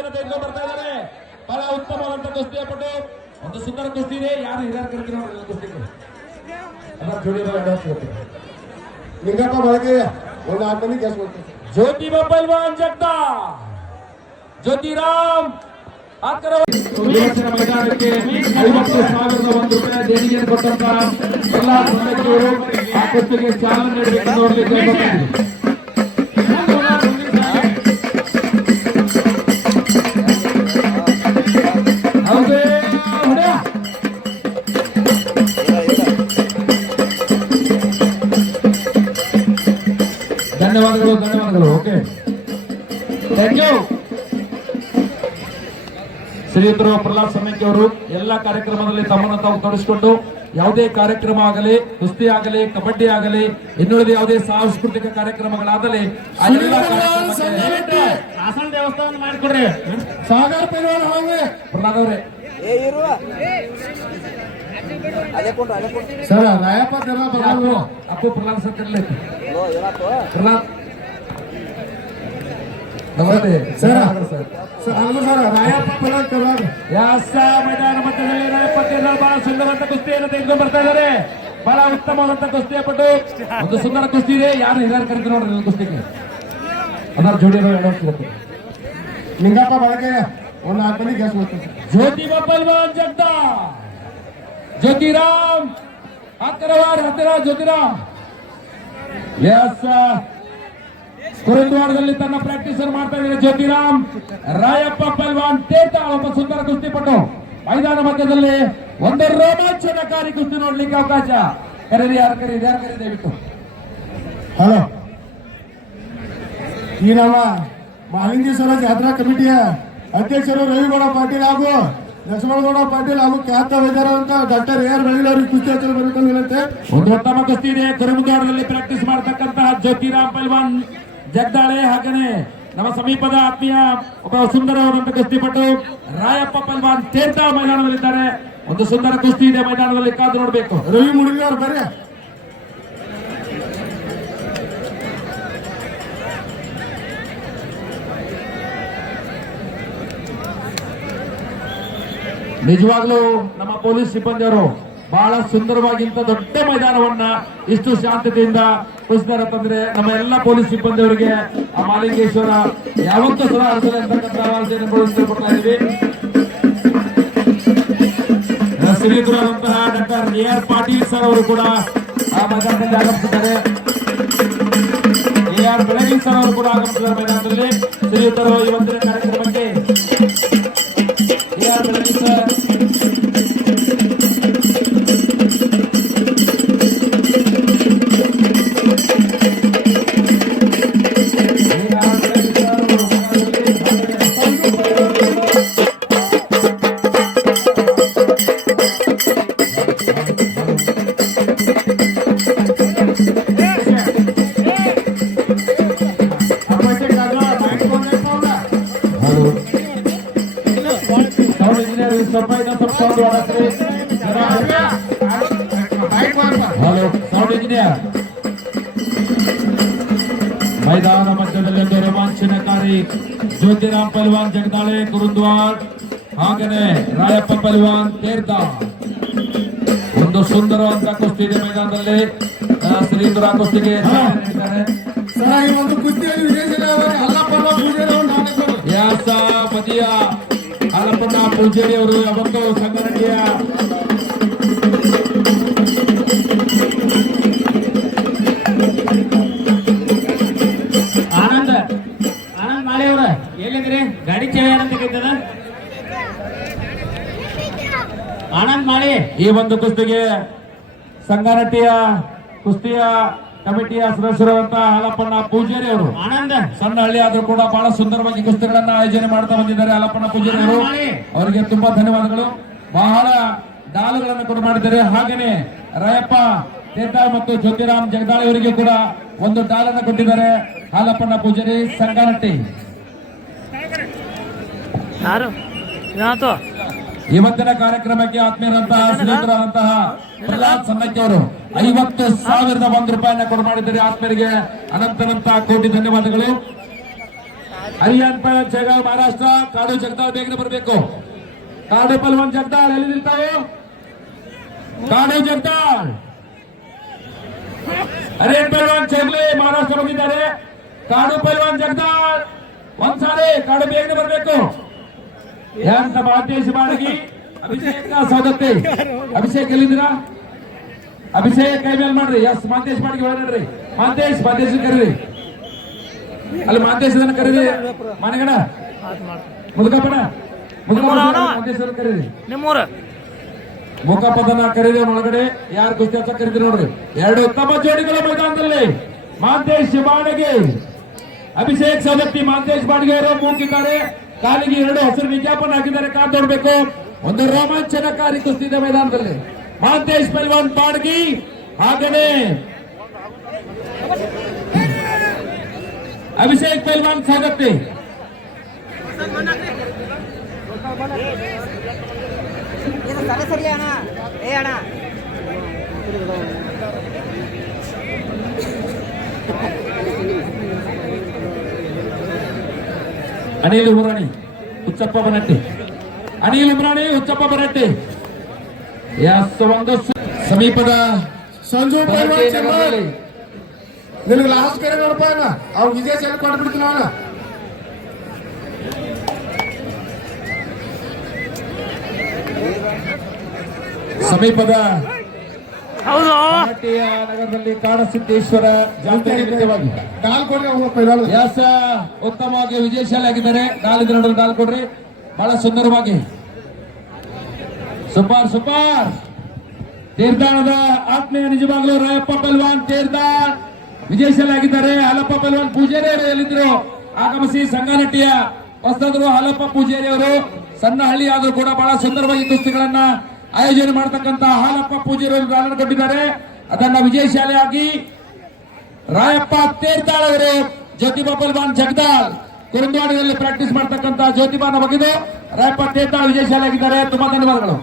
ಕುಸ್ತಿಯನ್ನು ತೆಗೆದುಕೊಂಡು ಬರ್ತಾ ಇದ್ದಾರೆ. ಬಹಳ ಉತ್ತಮವಾದಂತ ಕುಸ್ತಿಯ ಪಟ್ಟು, ಒಂದು ಸುಂದರ ಕುಸ್ತಿ ಇದೆ. ಯಾರು ಹಿರಿಯರ ಕರೆದು ನೋಡಿ ಕುಸ್ತಿಗೆ ಅದರ ಜೋಡಿ ಲಿಂಗಪ್ಪ ಬಳಕೆ ಒಂದು 8 ಮಂದಿ ಕೆಲಸ ಮಾಡ್ತಾರೆ. ಜ್ಯೋತಿಬಾ ಪೈಲ್ವಾನ್ ಜಗದಾ, ಜ್ಯೋತಿರಾಮ್ ಮೈದಾನಕ್ಕೆ 50,001 ರೂಪಾಯಿ ದೇಣಿಗೆಯನ್ನು ಕೊಟ್ಟಂತ ಎಲ್ಲಾ ಸದಸ್ಯರು ಆ ಕುಸ್ತಿಗೆ ಚಾಲನೆ ನೀಡಬೇಕು ನೋಡಲಿಕ್ಕೆ ಧನ್ಯವಾದಗಳು ಧನ್ಯವಾದಗಳು. Okay, thank you. ಶ್ರೀಯುತರು ಪ್ರಹ್ಲಾದ್ ಸಮ್ಮೇಕಿ ಅವರು ಎಲ್ಲ ಕಾರ್ಯಕ್ರಮದಲ್ಲಿ ತಮ್ಮನ್ನು ತಾವು ತೊಡಗಿಸಿಕೊಂಡು ಯಾವುದೇ ಕಾರ್ಯಕ್ರಮ ಆಗಲಿ, ಕುಸ್ತಿ ಆಗಲಿ, ಕಬಡ್ಡಿ ಆಗಲಿ, ಇನ್ನುಳಿದ ಯಾವುದೇ ಸಾಂಸ್ಕೃತಿಕ ಕಾರ್ಯಕ್ರಮಗಳಾಗಲಿ ಆ ಎಲ್ಲ ಹಾಸನ ದೇವಸ್ಥಾನ ಮಾಡಿಕೊಡ್ರಿ. ಸಾಗರ್ ಪೈಲ್ವಾನ್ ಹೋಗಿ ಪ್ರಹ್ಲಾದ್ ಅವರೇ ಸರ್ ರಾಯಪ್ಪ ಅಪ್ಪು ಪ್ರಹ್ಲಾದ್ ಸರ್ ತಿರ್ಲಿ ಪ್ರಹ್ಲಾದ್ ನಮಸ್ತೆ ಸರ್. ರಾಯಪ್ಪ ಪೈಲ್ವಾನ್ ಯಾಸ ಮೈದಾನ ಮಧ್ಯದಲ್ಲಿ ರಾಯಪ್ಪ ಬಹಳ ಸುಂದರವಾದ ಕುಸ್ತಿಯನ್ನು ತೆಗೆದುಕೊಂಡು ಬರ್ತಾ ಇದ್ದಾರೆ. ಬಹಳ ಉತ್ತಮವಾದಂತ ಕುಸ್ತಿಯ ಪಟ್ಟು, ಒಂದು ಸುಂದರ ಕುಸ್ತಿ ಇದೆ. ಯಾರು ಹಿರಿಯರ ಕರೆದು ನೋಡ್ರಿ ಕುಸ್ತಿಗೆ ಅದರ ಜೋಡಿ ಲಿಂಗಪ್ಪ ಬಳಕೆ ಒಂದು 8 ಮಂದಿ ಕೆಲಸ ಮಾಡ್ತಾರೆ. ಜ್ಯೋತಿಬಾ ಪೈಲ್ವಾನ್ ಜಗದಾ, ಜ್ಯೋತಿರಾಮ್ ಅಕ್ಕರವಾರ್ ಹತ್ತಿರ ಜ್ಯೋತಿರಾಮ್ ಎಸ್ ಕುರುದ್ವಾರದಲ್ಲಿ ತನ್ನ ಪ್ರಾಕ್ಟೀಸ್ ಮಾಡ್ತಾ ಇದ್ದಾರೆ. ಜ್ಯೋತಿರಾಮ್ ರಾಯಪ್ಪ ಪೈಲ್ವಾನ್ ತೇಟ ಒಬ್ಬ ಸುಂದರ ಕುಸ್ತಿಪಟ್ಟು ಮೈದಾನ ಮಧ್ಯದಲ್ಲಿ ಒಂದು ರೋಮಾಂಚನಕಾರಿ ಕುಸ್ತಿ ನೋಡ್ಲಿಕ್ಕೆ ಅವಕಾಶ. ಕರೀರಿ, ಯಾರು ಕರೀರಿ, ಯಾರು ಕರೀರಿ ದಯವಿಟ್ಟು. ಹಲೋ, ಈ ನಮ್ಮ ಮಹಾಲಿಂಗೇಶ್ವರ ಜಾತ್ರಾ ಕಮಿಟಿಯ ಅಧ್ಯಕ್ಷರು ರವಿಗೌಡ ಪಾಟೀಲ್ ಹಾಗೂ ಲಕ್ಷ್ಮಣಗೌಡ ಪಾಟೀಲ್ ಹಾಗೂ ಖ್ಯಾತ ವೈದ್ಯರಂತ ಡಾಕ್ಟರ್ AR ಬೆಳಗಿಲ್ ಅವರಿಗೆ ಕುಸ್ತಿ ಹಚ್ಚಲು ಬರಬೇಕು ವಿನಂತಿ. ಒಂದು ಉತ್ತಮ ಕುಸ್ತಿ ಇದೆ. ಕುರುಬುದ್ವಾರದಲ್ಲಿ ಪ್ರಾಕ್ಟೀಸ್ ಮಾಡತಕ್ಕಂತಹ ಜ್ಯೋತಿರಾಮ್ ಪೈಲ್ವಾನ್ ಜಗದಾಳೆ ಹಾಗೇನೆ ನಮ್ಮ ಸಮೀಪದ ಆತ್ಮೀಯ ಒಬ್ಬ ಸುಂದರವಾದಂತಹ ಕುಸ್ತಿಪಟ್ಟು ರಾಯಪ್ಪ ಪೈಲ್ವಾನ್ ತೇಟ ಮೈದಾನದಲ್ಲಿದ್ದಾರೆ. ಒಂದು ಸುಂದರ ಕುಸ್ತಿ ಇದೆ ಮೈದಾನದಲ್ಲಿ, ಕಾದು ನೋಡಬೇಕು. ರವಿ ಮುಡಿಗೆ ಅವ್ರು ಬರ್ರಿ. ನಿಜವಾಗ್ಲೂ ನಮ್ಮ ಪೊಲೀಸ್ ಸಿಬ್ಬಂದಿಯವರು ಬಹಳ ಸುಂದರವಾಗಿ ಇಂಥ ದೊಡ್ಡ ಮೈದಾನವನ್ನ ಇಷ್ಟು ಶಾಂತತೆಯಿಂದ ಉಳಿಸಿದ್ದಾರೆ ಅಂತಂದ್ರೆ ನಮ್ಮ ಎಲ್ಲ ಪೊಲೀಸ್ ಸಿಬ್ಬಂದಿಯವರಿಗೆ ಆ ಮಹಾಲಿಂಗೇಶ್ವರ ಯಾವತ್ತೂ ಸಹ ಅರಸಲಿ ಅಂತಕ್ಕಂಥ ಕೊಡ್ತಾ ಇದೀವಿ. ಶ್ರೀಯುತರಾದಂತಹ ಡಾಕ್ಟರ್ AR ಪಾಟೀಲ್ ಸರ್ ಅವರು ಕೂಡ ಆ ಮೈದಾನದಲ್ಲಿ ಆಗಮಿಸಿದ್ದಾರೆ. AR ಬೆಳಗಿಲ್ ಸರ್ ಅವರು ಕೂಡ ಆಗಮಿಸಿದ್ದಾರೆ ಮೈದಾನದಲ್ಲಿ. ಶ್ರೀಯುತರು ಇವತ್ತಿನ ಕಾರ್ಯಕ್ರಮಕ್ಕೆ AR ಬೆಳಗಿಲ್ ಸರ್, ಸೌಂಡ್ ಇಂಜಿನಿಯರ್ ಮೈದಾನ ಮಧ್ಯದಲ್ಲಿ ಒಂದು ರೋಮಾಂಚನಕಾರಿ ಜ್ಯೋತಿರಾಮ್ ಪೈಲ್ವಾನ್ ಜಗದಾಳೆ ಕುರುದ್ವಾರ್ ಹಾಗೇನೆ ರಾಯಪ್ಪ ಪೈಲ್ವಾನ್ ತೇರ್ದ ಒಂದು ಸುಂದರವಾದ ಕುಸ್ತಿ ಇದೆ ಮೈದಾನದಲ್ಲಿ. ಶ್ರೀಧರ ಕುಸ್ತಿಗೆ ಯಾಸ ಮದಿಯ ಅಲ್ಲಪ್ಪಣ್ಣ ಪೂಜಾರಿ ಅವರು ಯಾವತ್ತೂ ಸಂಘಟನೆಯ ಆನಂದ್ ಮಾಳಿ ಅವ್ರ ಎಲ್ಲಿದ್ರಿ? ಗಾಡಿ ಚೇಳಿ ಏನಂತ ಆನಂದ್ ಮಾಳಿ ಈ ಒಂದು ಕುಸ್ತಿಗೆ ಸಂಘಟನೆಯ ಕುಸ್ತಿಯ ಕಮಿಟಿಯ ಸದಸ್ಯರಾದಂತಹ ಹಾಲಪ್ಪಣ್ಣ ಪೂಜಾರಿ ಅವರು ಆನಂದ್ ಸಣ್ಣ ಹಳ್ಳಿ ಆದ್ರೂ ಕೂಡ ಬಹಳ ಸುಂದರವಾಗಿ ಕುಸ್ತಿಗಳನ್ನ ಆಯೋಜನೆ ಮಾಡ್ತಾ ಬಂದಿದ್ದಾರೆ. ಹಾಲಪ್ಪಣ್ಣ ಪೂಜಾರಿ ಅವರು ಅವರಿಗೆ ತುಂಬಾ ಧನ್ಯವಾದಗಳು. ಬಹಳ ಡಾಲುಗಳನ್ನು ಕೂಡ ಮಾಡಿದ್ದಾರೆ. ಹಾಗೇನೆ ರಾಯಪ್ಪ ತೇಟ ಮತ್ತು ಜ್ಯೋತಿರಾಮ್ ಜಗದಾಳಿ ಅವರಿಗೆ ಕೂಡ ಒಂದು ಡಾಲನ್ನು ಕೊಟ್ಟಿದ್ದಾರೆ ಹಾಲಪ್ಪಣ್ಣ ಪೂಜಾರಿ ಸಂಘಟನೆ. ಇವತ್ತಿನ ಕಾರ್ಯಕ್ರಮಕ್ಕೆ ಆತ್ಮೀಯರಂತಹ ಸ್ನೇಹಿತರಾದಂತಹ ಪ್ರಹ್ಲಾದ್ ಸನ್ನಕ್ಕೆ ಅವರು 50,001 ರೂಪಾಯಿಯನ್ನ ಕೊಡು ಮಾಡಿದ್ದಾರೆ. ಆತ್ಮೀಯರಿಗೆ ಅನಂತ ಕೋಟಿ ಧನ್ಯವಾದಗಳು. ಹರಿಯಾಣ ಪೈಲ್ವಾನ್ ಜಯಗಾವ್ ಮಹಾರಾಷ್ಟ್ರ. ಕಾಡು ಜಗದಾಳ್ ಬೇಗನೆ ಬರಬೇಕು. ಕಾಡು ಪಲ್ವಾನ್ ಜಗದಾಳ್ ಎಲ್ಲಿ ನಿಲ್ತಾವೆ? ಕಾಡು ಜಗದಾಳ್. ಹರಿಯಾಣ ಪೈಲ್ವಾನ್ ಚೌಗ್ಲಿ ಮಹಾರಾಷ್ಟ್ರ ಹೋಗಿದ್ದಾರೆ. ಕಾಡು ಪೈಲ್ವಾನ್ ಜಗದಾಳ್ ಒಂದ್ಸಾರಿ ಕಾಡು ಬೇಗನೆ ಬರಬೇಕು. ಯಾಂತ ಮಾತೇಶ್ ಬಾಡಗಿ, ಅಭಿಷೇಕ ಸೌದತ್ತಿ. ಅಭಿಷೇಕ್ ಎಲ್ಲಿದ್ದೀರಾ? ಅಭಿಷೇಕ್ ಕೈ ಮೇಲೆ ಮಾಡ್ರಿ. ಎಸ್ ಮಾತೇಶ್ ಬಾಡಗಿ ಹೊರಡ್ರಿ. ಮಾತೇಶ್ ಕರೀರಿ. ಅಲ್ಲಿ ಮಾತೇಶ್ ಕರೀರಿ. ಮನೆಗಡ ಮುದುಕಪ್ಪನ ಮಾತೇಶ್ ಕರೀರಿ. ಮುಖಪದನ ಕರೀರಿ. ಒಳಗಡೆ ಯಾರು ಕುಸ್ತಿ ಅಂತ ಕರೀತೀರಿ ನೋಡ್ರಿ. ಎರಡು ಉತ್ತಮ ಜೋಡಿಗಳ ಮೈದಾನದಲ್ಲಿ ಮಾತೇಶ್ ಬಾಡಗಿ, ಅಭಿಷೇಕ್ ಸೌದತ್ತಿ. ಮಾತೇಶ್ ಬಾಡಗಿ ಅವರು ಮೂಗಿದ್ದಾರೆ. ಕಾಲಿಗೆ ಎರಡು ಹಸಿರು ವಿಜ್ಞಾಪನ ಹಾಕಿದ್ದಾರೆ. ಕಾದು ನೋಡ್ಬೇಕು. ಒಂದು ರೋಮಾಂಚನಕಾರಿ ಕುಸ್ತಿ ಇದೆ ಮೈದಾನದಲ್ಲಿ. ಮಾತೇಶ್ ಪೈಲ್ವಾನ್ ಬಾಡಗಿ ಹಾಗೇನೆ ಅಭಿಷೇಕ್ ಪೈಲ್ವಾನ್ ಸೌದತ್ತಿ. ಸರಿ ಅಣ್ಣ ಏ ಅಣ್ಣ ಅನಿಲ್ ಉಮ್ರಾಣಿ, ಹುಚ್ಚಪ್ಪ ಬನಟ್ಟಿ. ಅನಿಲ್ ಉಮ್ರಾಣಿ, ಹುಚ್ಚಪ್ಪ ಬನಟ್ಟಿ. ಎಸ್ ಒಂದು ಸಮೀಪದ ಸಂಜು ಪೈಲ್ವಾನ್ ಚಂಬಲ್ ನಿನಗೆ ಲಾಸ್ಟ್ ಕರೆ ನೋಡಪ್ಪ. ಅವ್ನು ವಿಜಯ್ ಸೇನೆ ಕೊಟ್ಬಿಡ್ತೀನಿ ಅವನ. ಸಮೀಪದ ಮರಾಠಿಯ ನಗರದಲ್ಲಿ ಕಾಡಸಿದ್ದೇಶ್ವರ ಜಾತ್ರೆ ನಿಮಿತ್ತವಾಗಿ ಗಾಲ್ ಕೊಡ್ರಿ ಅವ್ನು ಪೈಲ್ವಾನ್. ವ್ಯಾಸ ಉತ್ತಮವಾಗಿ ವಿಜಯಶಾಲಿಯಾಗಿದ್ದಾರೆ. ನಾಲಿದ ನಡುವೆ ಗಾಲ್ ಕೊಡ್ರಿ. ಬಹಳ ಸುಂದರವಾಗಿ ಸೂಪರ್ ತೀರ್ಥಾಣದ ಆತ್ಮೀಯ ನಿಜವಾಗ್ಲೂ ರಾಯಪ್ಪ ಪಲ್ವಾನ್ ತೀರ್ಥಾಣ್ ವಿಜಯಶಾಲಿಯಾಗಿದ್ದಾರೆ. ಹಾಲಪ್ಪ ಪಲ್ವಾನ್ ಪೂಜಾರಿ ಅವರು ಎಲ್ಲಿದ್ರು ಆಗಮಿಸಿ ಸಂಗಾನಟ್ಟಿಯ ಹೊಸದ್ರು. ಹಾಲಪ್ಪ ಪೂಜಾರಿ ಅವರು ಸಣ್ಣ ಹಳ್ಳಿ ಆದ್ರೂ ಕೂಡ ಬಹಳ ಸುಂದರವಾಗಿ ಕುಸ್ತಿಗಳನ್ನ ಆಯೋಜನೆ ಮಾಡತಕ್ಕಂತ ಹಾಲಪ್ಪ ಪೂಜಾರಿ ಅವರು ಗಾಲನ್ನು ಕೊಟ್ಟಿದ್ದಾರೆ. ಅದನ್ನ ವಿಜಯಶಾಲಿಯಾಗಿ ರಾಯಪ್ಪ ತೀರ್ಥಾಳ್ ಅವರು ಜ್ಯೋತಿಬಾ ಪಲ್ವಾನ್ ಜಗದಾಳ್ ಕುರುಂದವಾಡಿನಲ್ಲಿ ಪ್ರಾಕ್ಟೀಸ್ ಮಾಡತಕ್ಕಂತ ಜ್ಯೋತಿಬಾನ ಬಗೆದು ರಾಯಪ್ಪ ತೀರ್ಥಾಳ್ ವಿಜಯಶಾಲಿಯಾಗಿದ್ದಾರೆ. ತುಂಬಾ ಧನ್ಯವಾದಗಳು.